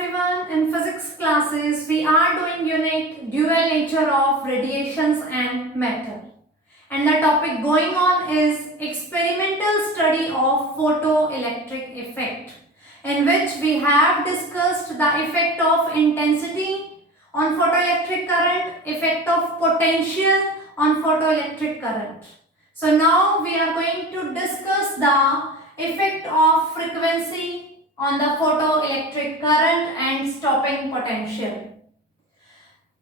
everyone. In physics classes, we are doing unit dual nature of radiations and matter. And the topic going on is experimental study of photoelectric effect, in which we have discussed the effect of intensity on photoelectric current, effect of potential on photoelectric current. So now we are going to discuss the effect of frequency on the photoelectric current and stopping potential.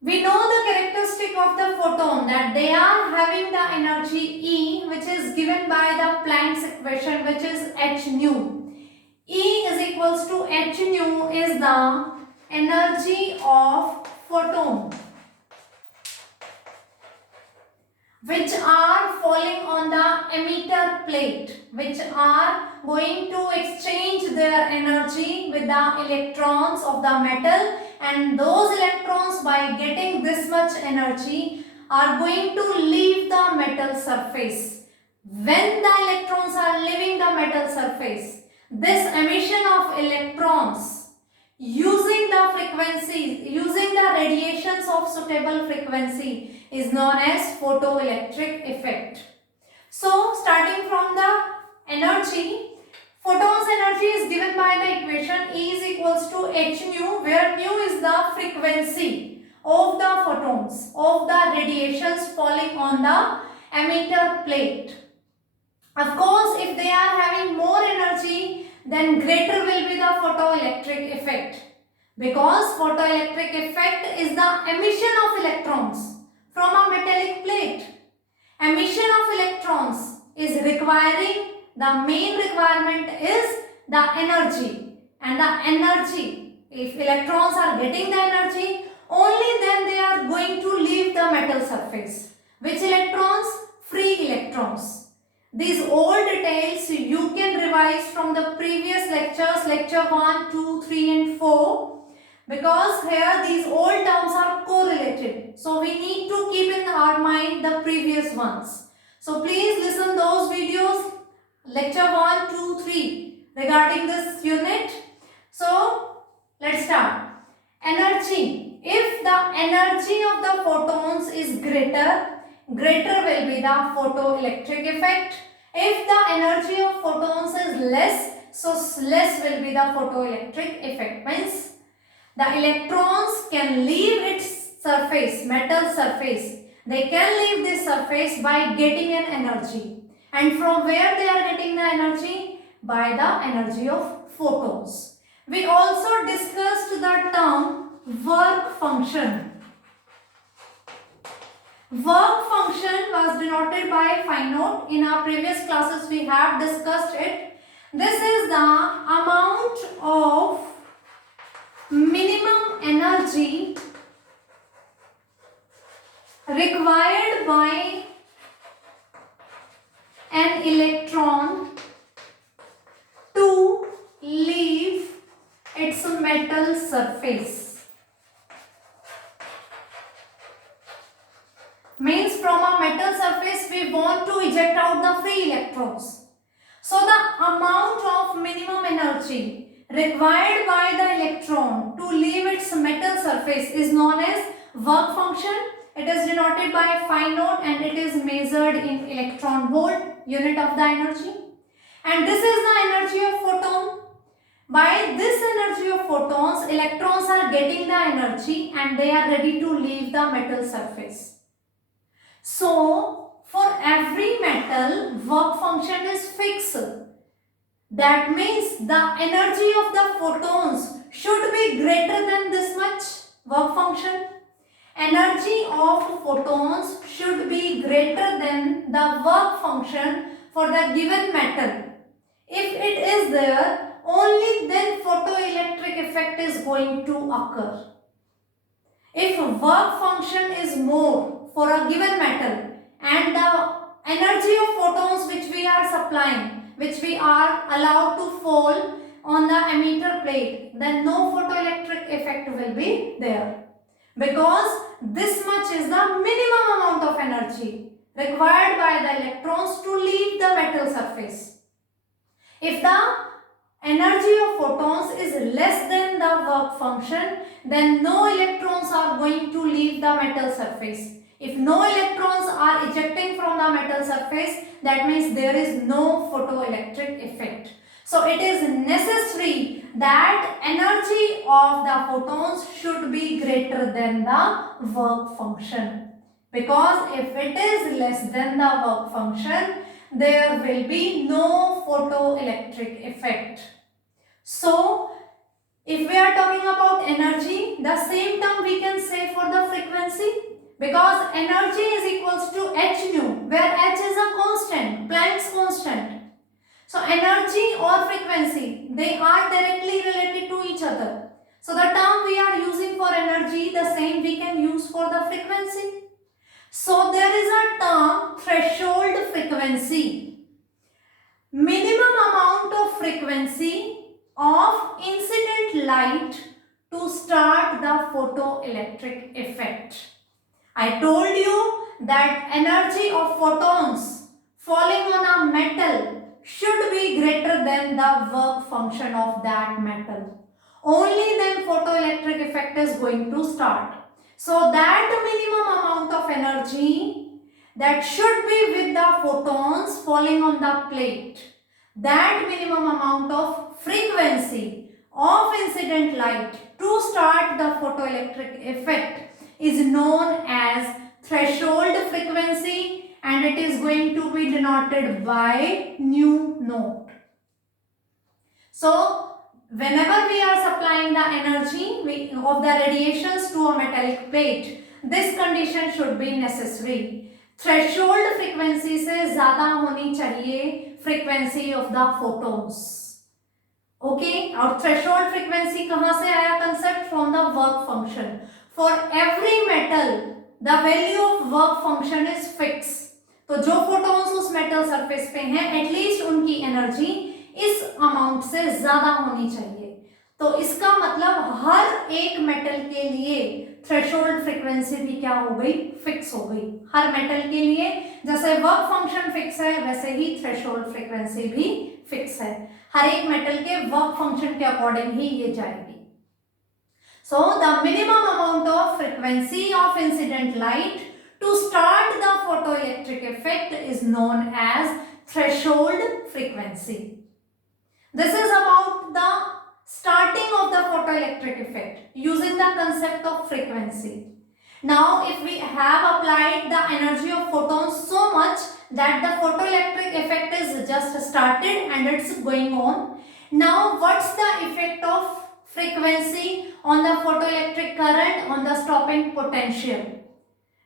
We know the characteristic of the photon, that they are having the energy E, which is given by the Planck's equation, which is h nu. E is equals to h nu is the energy of photon which are falling on the emitter plate, which are going to exchange their energy with the electrons of the metal, and those electrons, by getting this much energy, are going to leave the metal surface. When the electrons are leaving the metal surface, this emission of electrons using the frequency, using the radiations of suitable frequency, is known as photoelectric effect. So starting from the energy, photon's energy is given by the equation E is equals to h nu, where nu is the frequency of the photons, of the radiations falling on the emitter plate. Of course, if they are having more energy, then greater will be the photoelectric effect, because photoelectric effect is the emission of electrons from a metallic plate. Emission of electrons is requiring, the main requirement is the energy, and the energy, if electrons are getting the energy, only then they are going to leave the metal surface. Which electrons? Free electrons. These all details you can revise from the previous lectures, lecture 1, 2, 3 and 4. Because here these all terms are correlated. So we need to keep in our mind the previous ones. So please listen those videos, lecture 1, 2, 3 regarding this unit. So let's start. Energy. If the energy of the photons is greater will be the photoelectric effect. If the energy of photons is less, so less will be the photoelectric effect. Means the electrons can leave its surface, metal surface. They can leave this surface by getting an energy. And from where they are getting the energy? By the energy of photons. We also discussed the term work function. Work function was denoted by phi naught. In our previous classes we have discussed it. This is the amount of minimum energy required by an electron to leave its metal surface. Means from a metal surface we want to eject out the free electrons. So the amount of minimum energy required by the electron to leave its metal surface is known as work function. It is denoted by phi naught and it is measured in electron volt, unit of the energy. And this is the energy of photon. By this energy of photons, electrons are getting the energy and they are ready to leave the metal surface. So for every metal, work function is fixed. That means the energy of the photons should be greater than this much work function. Energy of photons should be greater than the work function for the given metal. If it is there, only then photoelectric effect is going to occur. If work function is more for a given metal and the energy of photons which we are supplying, which we are allowed to fall on the emitter plate, then no photoelectric effect will be there. Because this much is the minimum amount of energy required by the electrons to leave the metal surface. If the energy of photons is less than the work function, then no electrons are going to leave the metal surface. If no electrons are ejecting from the metal surface, that means there is no photoelectric effect. So it is necessary that energy of the photons should be greater than the work function, because if it is less than the work function, there will be no photoelectric effect. So if we are talking about energy, the same term we can say for the frequency, because energy is equals to h nu, where h is a constant, Planck's constant. So energy or frequency, they are directly related to each other. So the term we are using for energy, the same we can use for the frequency. So there is a term threshold frequency. Minimum amount of frequency of incident light to start the photoelectric effect. I told you that energy of photons falling on a metal should be greater than the work function of that metal. Only then photoelectric effect is going to start. So that minimum amount of energy that should be with the photons falling on the plate, that minimum amount of frequency of incident light to start the photoelectric effect is known as threshold frequency, and it is going to be denoted by nu naught. So whenever we are supplying the energy of the radiations to a metallic plate, this condition should be necessary. Threshold frequency से ज़्यादा होनी चाहिए frequency of the photons. Okay, और threshold frequency कहाँ से आया concept? From the work function. For every metal, the value of work function is fixed. तो जो फोटॉन्स उस मेटल सरफेस पे हैं, एटलीस्ट उनकी एनर्जी इस अमाउंट से ज्यादा होनी चाहिए. तो इसका मतलब हर एक मेटल के लिए थ्रेशोल्ड फ्रीक्वेंसी भी क्या हो गई? फिक्स हो गई. हर मेटल के लिए जैसे वर्क फंक्शन फिक्स है, वैसे ही थ्रेशोल्ड फ्रीक्वेंसी भी फिक्स है. हर एक मेटल के वर्क फंक्शन के अकॉर्डिंग ही ये जाएगी. So the minimum amount of frequency of incident light to start the photoelectric effect is known as threshold frequency. This is about the starting of the photoelectric effect using the concept of frequency. Now if we have applied the energy of photons so much that the photoelectric effect is just started and it's going on. Now what's the effect of frequency on the photoelectric current, on the stopping potential?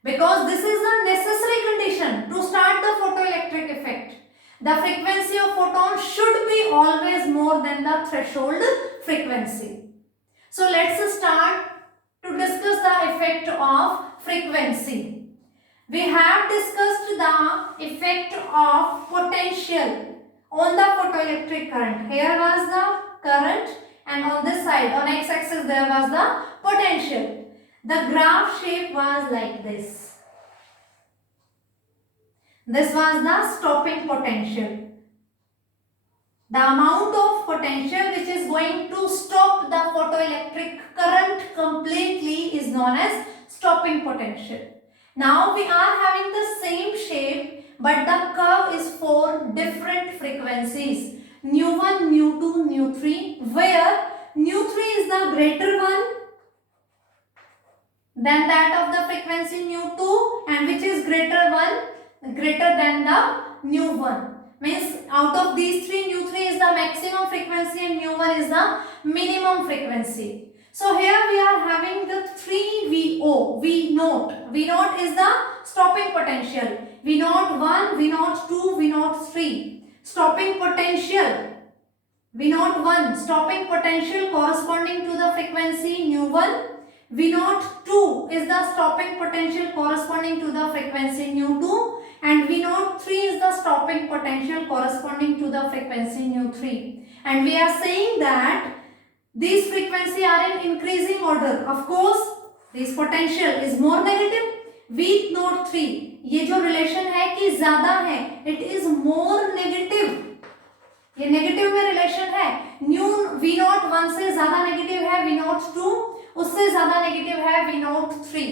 Because this is a necessary condition to start the photoelectric effect. The frequency of photons should be always more than the threshold frequency. So let's start to discuss the effect of frequency. We have discussed the effect of potential on the photoelectric current. Here was the current and on this side, on x-axis, there was the potential. The graph shape was like this. This was the stopping potential. The amount of potential which is going to stop the photoelectric current completely is known as stopping potential. Now we are having the same shape, but the curve is for different frequencies. Nu1, Nu2, Nu3, where Nu3 is the greater one than that of the frequency Nu2, and which is greater than the Nu1. Means out of these three, Nu3 is the maximum frequency and Nu1 is the minimum frequency. So here we are having the 3 VO, V naught. V naught is the stopping potential. V naught 1, V naught 2, V naught 3. Stopping potential. V naught 1, stopping potential corresponding to the frequency Nu1. V naught 2 is the stopping potential corresponding to the frequency Nu2, and V naught 3 is the stopping potential corresponding to the frequency Nu3. And we are saying that these frequencies are in increasing order. Of course, this potential is more negative. V naught 3, ये जो relation है कि ज़्यादा है, it is more negative. ये negative में relation है. 1 से ज्यादा नेगेटिव है V02, उससे ज्यादा नेगेटिव है V03।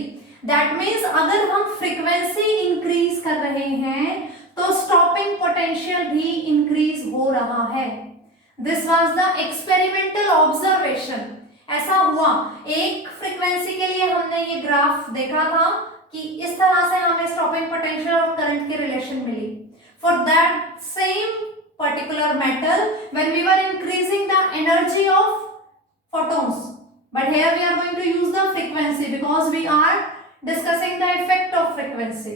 दैट मीन्स अगर हम फ्रीक्वेंसी इंक्रीज कर रहे हैं तो स्टॉपिंग पोटेंशियल भी इंक्रीज हो रहा है। This was the experimental observation. ऐसा हुआ, एक फ्रीक्वेंसी के लिए हमने ये ग्राफ देखा था कि इस तरह से हमें स्टॉपिंग पोटेंशियल और करंट की रिलेशन मिली। For that same particular metal when we were increasing the energy of photons, but here we are going to use the frequency because we are discussing the effect of frequency.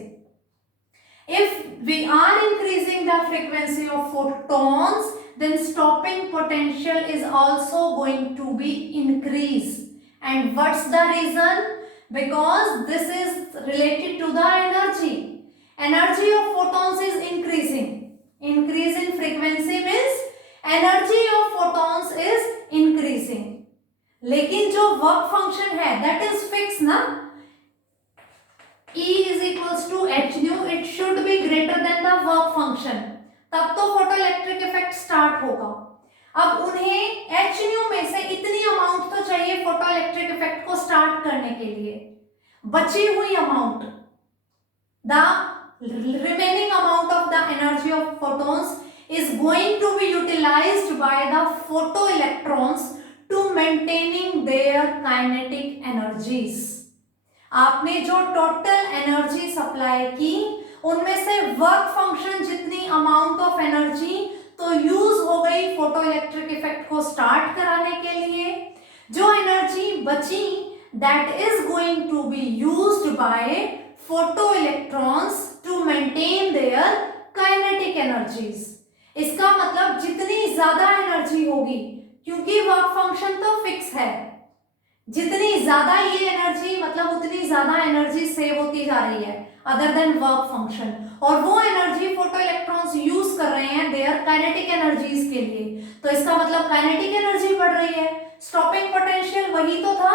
If we are increasing the frequency of photons, then stopping potential is also going to be increased. And what's the reason? Because this is related to the energy. Energy of photons is increasing. Increase in frequency means energy of photons is increasing. लेकिन जो work function है that is fixed ना, E is equals to h nu, it should be greater than the work function, तब तो photo electric effect start होगा। अब उन्हें h nu में से इतनी अमाउंट तो चाहिए फोटो इलेक्ट्रिक इफेक्ट को स्टार्ट करने के लिए, बची हुई amount, the remaining amount of the energy of photons is going to be utilized by the photoelectrons to maintaining their kinetic energies. आपने जो टोटल एनर्जी सप्लाई की उनमें से वर्क फंक्शन जितनी अमाउंट ऑफ एनर्जी तो यूज हो गई photo electric effect को स्टार्ट कराने के लिए, जो एनर्जी बची that is going to be used by photoelectrons to maintain their kinetic energies. इसका मतलब जितनी ज्यादा एनर्जी होगी, क्योंकि वर्क फंक्शन तो फिक्स है, जितनी ज्यादा ये एनर्जी मतलब उतनी ज्यादा एनर्जी सेव होती जा रही है अदर देन वर्क फंक्शन, और वो एनर्जी फोटो इलेक्ट्रॉन्स यूज कर रहे हैं देयर काइनेटिक एनर्जीज के लिए, तो इसका मतलब काइनेटिक एनर्जी बढ़ रही है। स्टॉपिंग पोटेंशियल वही तो था,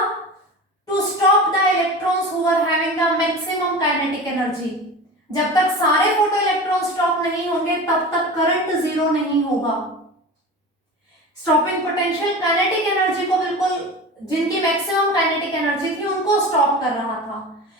to stop the electrons who are having the maximum kinetic energy. जब तक सारे फोटो इलेक्ट्रॉन स्टॉप नहीं होंगे तब तक करंट जीरो नहीं होगा। स्टॉपिंग पोटेंशियल काइनेटिक एनर्जी को बिल्कुल, जिनकी मैक्सिमम काइनेटिक एनर्जी थी उनको स्टॉप कर रहा था।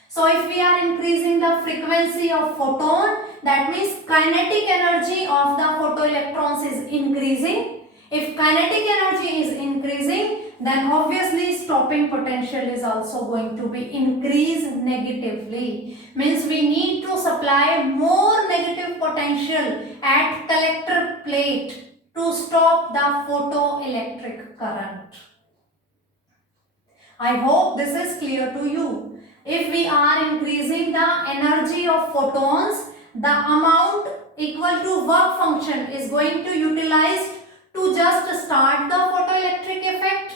So if we are increasing the frequency of photon, that means kinetic energy of the photoelectrons is increasing. If kinetic energy is increasing, then obviously stopping potential is also going to be increased negatively. Means we need to supply more negative potential at collector plate to stop the photoelectric current. I hope this is clear to you. If we are increasing the energy of photons, the amount equal to work function is going to utilize to just start the photoelectric effect,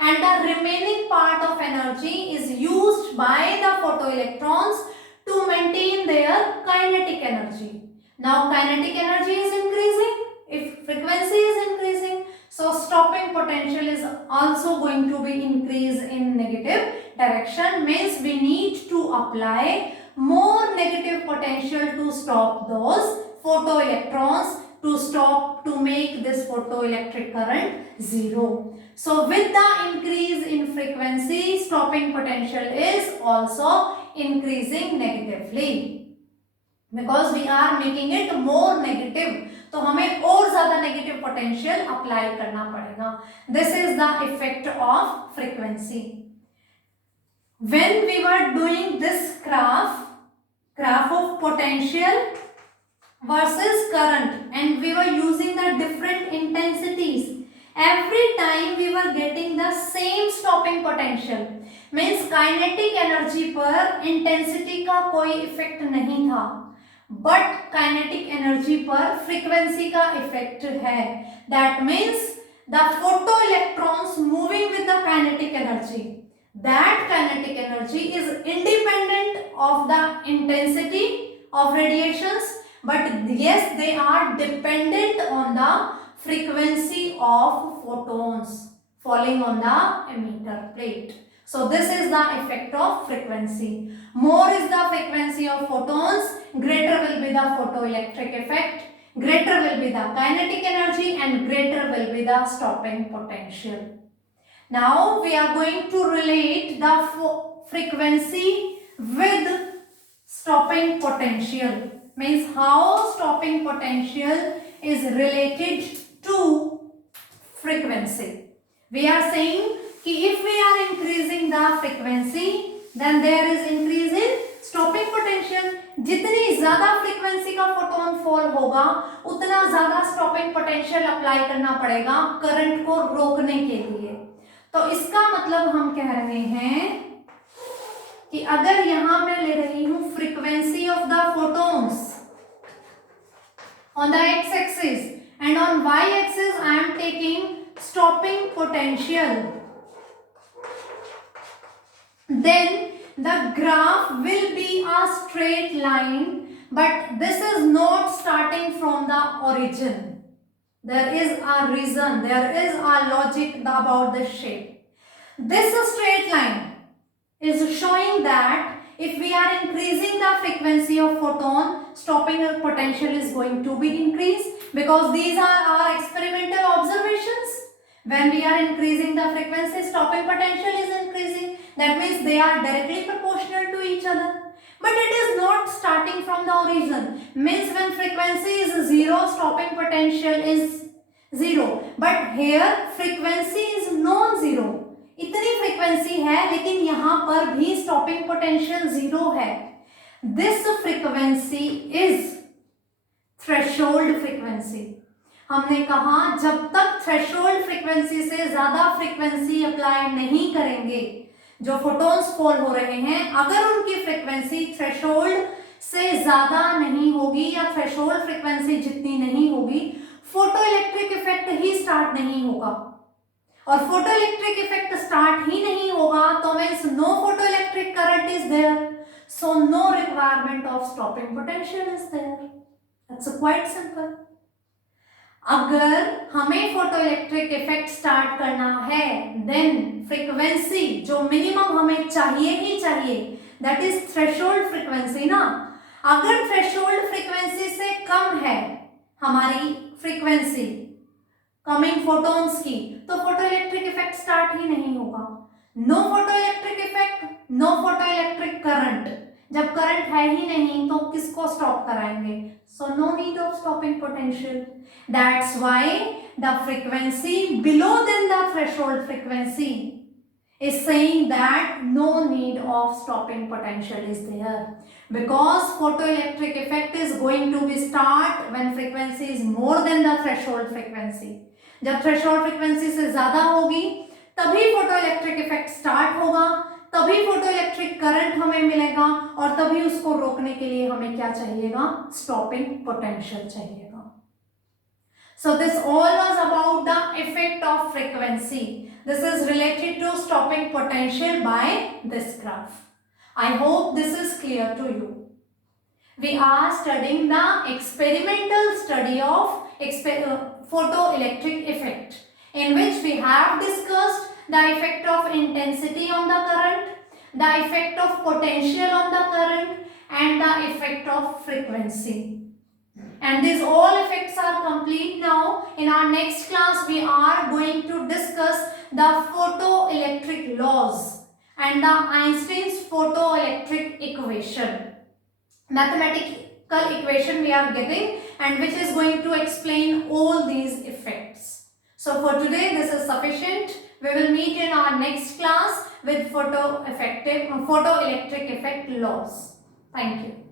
and the remaining part of energy is used by the photoelectrons to maintain their kinetic energy. Now kinetic energy is increasing if frequency is increasing, so stopping potential is also going to be increased in negative direction, means we need to apply more negative potential to stop those photoelectrons, to make this photoelectric current zero. So with the increase in frequency, stopping potential is also increasing negatively, because we are making it more negative, तो हमें और ज्यादा negative potential apply करना पड़ेगा। This is the effect of frequency. When we were doing this graph of potential versus current, and we were using the different intensities, every time we were getting the same stopping potential, means kinetic energy पर intensity का कोई effect नहीं था, but kinetic energy पर frequency का effect है। That means the photo electrons moving with the kinetic energy, that kinetic energy is independent of the intensity of radiations, but yes they are dependent on the frequency of photons falling on the emitter plate. So this is the effect of frequency. More is the frequency of photons, greater will be the photoelectric effect, greater will be the kinetic energy, and greater will be the stopping potential. Now we are going to relate the frequency with stopping potential. Means how stopping potential is related to frequency. We are saying कि if we are increasing the frequency, then there is increase in stopping potential. जितनी ज्यादा frequency का photon fall होगा उतना ज्यादा stopping potential apply करना पड़ेगा current को रोकने के लिए. तो इसका मतलब हम कह रहे हैं कि अगर यहां मैं ले रही हूं frequency of the photons on the x-axis and on y-axis I am taking stopping potential, then the graph will be a straight line, but this is not starting from the origin. There is a reason, there is a logic about the shape. This straight line is showing that if we are increasing the frequency of photon, stopping potential is going to be increased, because these are our experimental observations. When we are increasing the frequency, stopping potential is increasing. That means they are directly proportional to each other. But it is not starting from the origin. Means when frequency is 0, stopping potential is 0. But here frequency is non-zero. इतनी frequency है लेकिन यहां पर भी stopping potential 0 है. This frequency is threshold frequency. हमने कहा जब तक थ्रेशोल्ड फ्रीक्वेंसी से ज्यादा फ्रीक्वेंसी अप्लाई नहीं करेंगे, जो फोटॉन्स फॉल हो रहे हैं, अगर उनकी फ्रीक्वेंसी थ्रेशोल्ड से ज्यादा नहीं होगी या थ्रेशोल्ड फ्रीक्वेंसी जितनी नहीं होगी, फोटो इलेक्ट्रिक इफेक्ट ही स्टार्ट नहीं होगा. और फोटो इलेक्ट्रिक इफेक्ट स्टार्ट ही नहीं होगा तो means no photo electric current is there, so no requirement of stopping potential is there. That's quite simple. अगर हमें फोटो इलेक्ट्रिक इफेक्ट स्टार्ट करना है, देन फ्रीक्वेंसी जो मिनिमम हमें चाहिए ही चाहिए, दैट इज थ्रेशोल्ड फ्रीक्वेंसी ना. अगर थ्रेशोल्ड फ्रीक्वेंसी से कम है हमारी फ्रीक्वेंसी कमिंग फोटॉन्स की, तो फोटो इलेक्ट्रिक इफेक्ट स्टार्ट ही नहीं होगा. No photo electric effect, no photo electric current. जब करंट है ही नहीं तो किसको स्टॉप कराएंगे? So no need of stopping potential. That's why the frequency below then the threshold frequency is saying that no need of stopping potential is there, because photoelectric effect is going to be start when frequency is more than the threshold frequency. जब threshold frequency से ज्यादा होगी तभी photo electric effect start होगा, तभी photo electric current हमें मिलेगा और तभी उसको रोकने के लिए हमें क्या चाहिएगा? स्टॉपिंग पोटेंशियल चाहिएगा. So this all was about the effect of frequency. This is related to stopping potential by this graph. I hope this is clear to you. We are studying the experimental study of photoelectric effect, in which we have discussed the effect of intensity on the current, the effect of potential on the current, and the effect of frequency. And these all effects are complete now. In our next class, we are going to discuss the photoelectric laws and the Einstein's photoelectric equation. Mathematical equation we are getting, and which is going to explain all these effects. So for today this is sufficient. We will meet in our next class with photoelectric effect laws. Thank you.